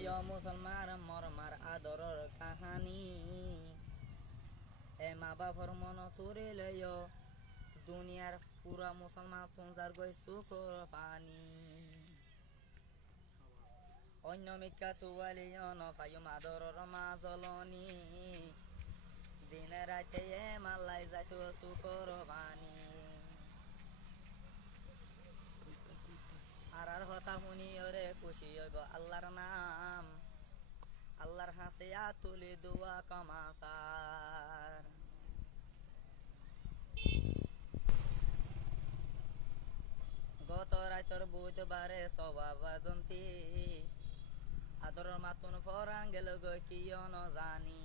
মুসলমান মরমার আদরর কাহানি এ মা বাপর মন তুরে লয় দুনিয়ার পুরা মুসলমান তুঁজার গই সুকর পানি অন্য মিকা তুয়ালি নফায়ুম আদরর মা জলনি দিনে রাতে এ মাল্লাই যাইতো সুকর পানি আর হতা শুনি ওরে খুশি হইব আল্লাহর নাম আল্লাহর হাসিয়া তুলি দোয়া কমাসার গত রাইতর বুধবারে স্বভাব জন্তি আদরের মাতুন ফরান গেল গই কিয় ন জানি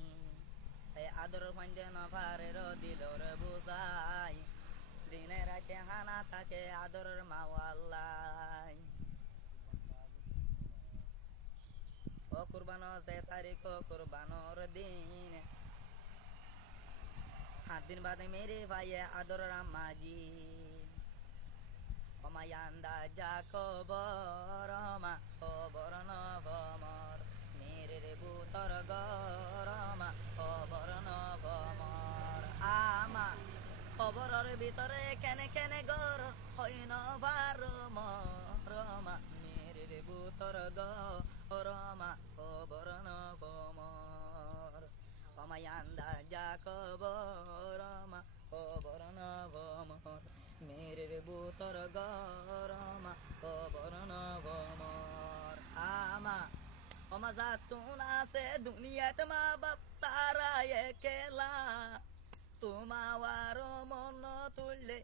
এই আদরের ফাইন্দে ন ভারের দিলর বুঝাই দিনে রাতে হানা তাকে আদরের মাওয়াল্লাই ও কুরবানো সে তারিখ কুরবানোর দিন 7 दिन बाद मेरे भाई আদর রামাজি অমায়ান্দা যা কবর মা খবর নবমর মেরে রে বুতর গরমা খবর নবমর আমা খবরের ভিতরে কেনে কেনে গর হইন ভার মরমা মেরে রে বুতর গরমা খবর নবমর অমায়ান্দা যা কবর মা খবর নবমর মেরে রে বুতর গরমা খবর নবমর আমা অমা যাতুন আছে দুনিয়াতে মা বাপ তারা একেলা তোমার মন তুললে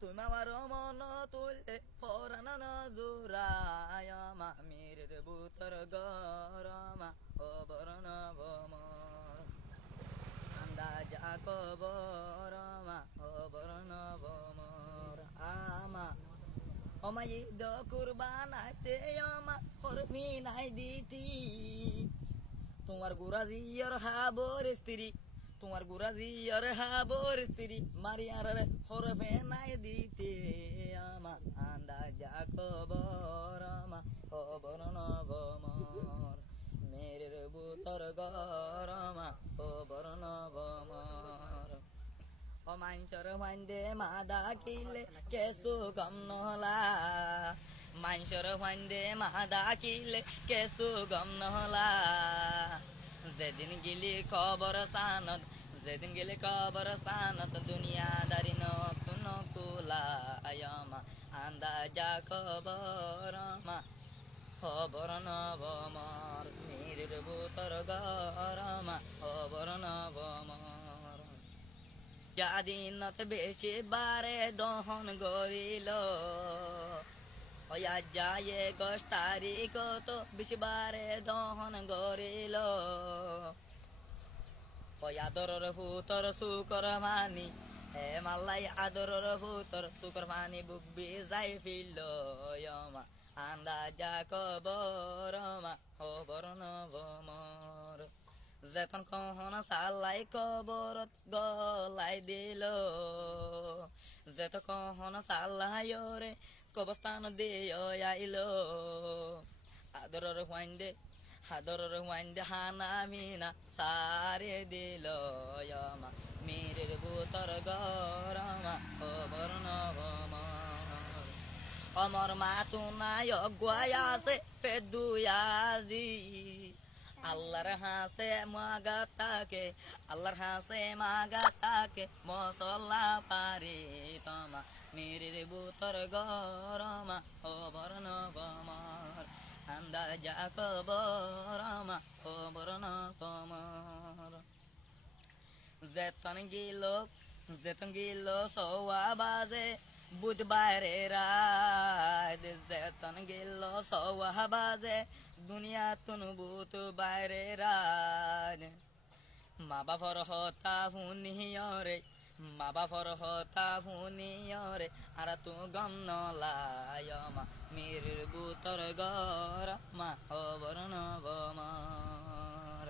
তোমার মন তুললে ফরান নজুরায় মা মেরে রে বুতর গরমা খবর নবমর আন্দাজা কবর মা খবর নবমর আমা অমাই দ কুরবানাতে আমা খরমি নাই দিতি তোমার গুরাজিয়র হাবর স্ত্রী তোমার গুরাজিয়র হাবর স্ত্রী মারিয়ার হরফে নাই দিতে আমা আন্দাজা কবর মা খবর নবমর মেরে বুতর গরমা খবর নবমর অমাঞ্চর মাইন্দে মাদা কিলে কেসু গম নহলা মাঞ্চর মাইন্দে মাদা কিলে কেসু গম নহলা যেদিন গেলি খবর সানত যেদিন গেলি খবর সানত দুনিয়াদারি নতুন কুলা আয়মা আন্দাজা খবর মা খবর নবমর মেরের বুতর গরমা খবর নবমর যাদিনত বেশি বারে দহন গরিল ওয়া যায় 21 তারিখ তো বেশি বারে দহন গরিল ওই আদরের ভূতর শুকর মানি হে মাল্লাই আদরের ভূতর শুকর মানি বুক বিজাই ফিল মা আন্দাজা কবর মা খবর নবমর যেতন কহন সালাই কবরত গলাই দিল যেত কহন সালাই রে কবস্থান দিয়ে আইল আদরের ওয়াইন্দে হানা মিনা সারে দিল মা মেরের বুতর গরমা খবর নবমর অমর মা তুনায় অগুয়ায় আছে পেদুয়াজি আল্লাহর হাসে মাগাতাকে মসল্লা পারে তমা মেরের বুতর গরমা খবর নবমর আন্দাজা কবর মা খবর নবমর যেতন গিল সওয়া বাজে বুধবারে রাত যেতন গেল সওয়া বাজে দুনিয়া তুন বুত বাইরে রাত মা বাপর হতা হুনিয়রে মা বাপর হতা হুনিয়রে আর তু গম নলায় মা মেরের বুতর গরমা খবর নবমর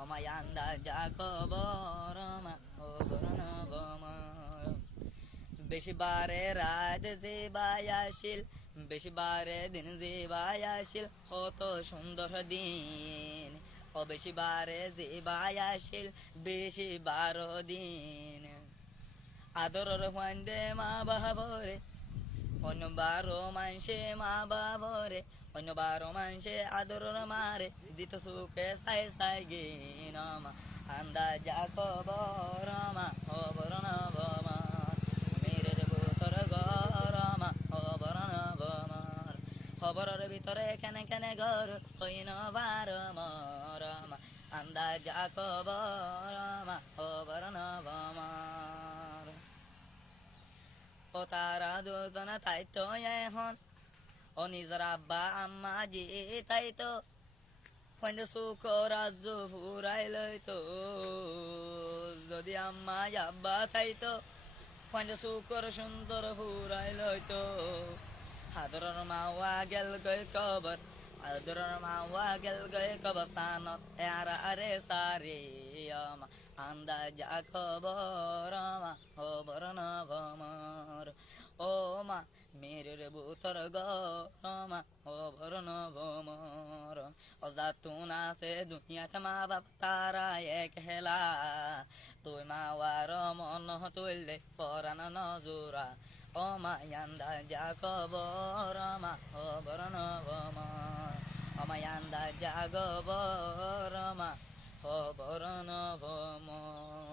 অমায় আন্দাজা খবর মা খবর নবমর বেশি বারে রাত যে বায়াশিল বেশি বারে দিন জিবাই আসিল কত সুন্দর দিন ও বেশি বারে জিবাই আসিল বেশি 12 দিন আদরের ফান্দে মা বাবরে অন্য 12 মাসে মা বাবরে অন্য 12 মাসে আদরের মারে দিত সুখে সাই সাই গিনমা আন্দাজা খবরমা খবর নবমার মেরে বুতর গরমা খবর নবমার খবরের ভিতরে কেনে কেনে ঘর হইন 12 মরমা আন্দাজা খবরমা খবর নবমার ও তারা দুজনে তাই তো এখন ও নিজের আব্বা আম্মা জি তাই তো পঞ্চ সুখ রাজ্য ফুরাই লইতো যদি আম্মা আব্বা তাই তো পঞ্চ সুখর সুন্দর ফুরাই লইতো হাদরের মাওয়া গেল গই কবর হাদরের মাওয়া গেল গই কবরস্থানত এরা আরে সারে আমা আন্দাজা খবর মা খবর নবমর ও মা মেরের বুতর গরমা খবর নবমর অজাতুন আছে দুনিয়াতে মা বাপ তারা এক হেলা তুই মাওয়ার মন তুললে পরান নজুরা ও মা আন্দাজা খবর মা খবর নবমর ও মা আন্দাজা খবর মা খবর নবমর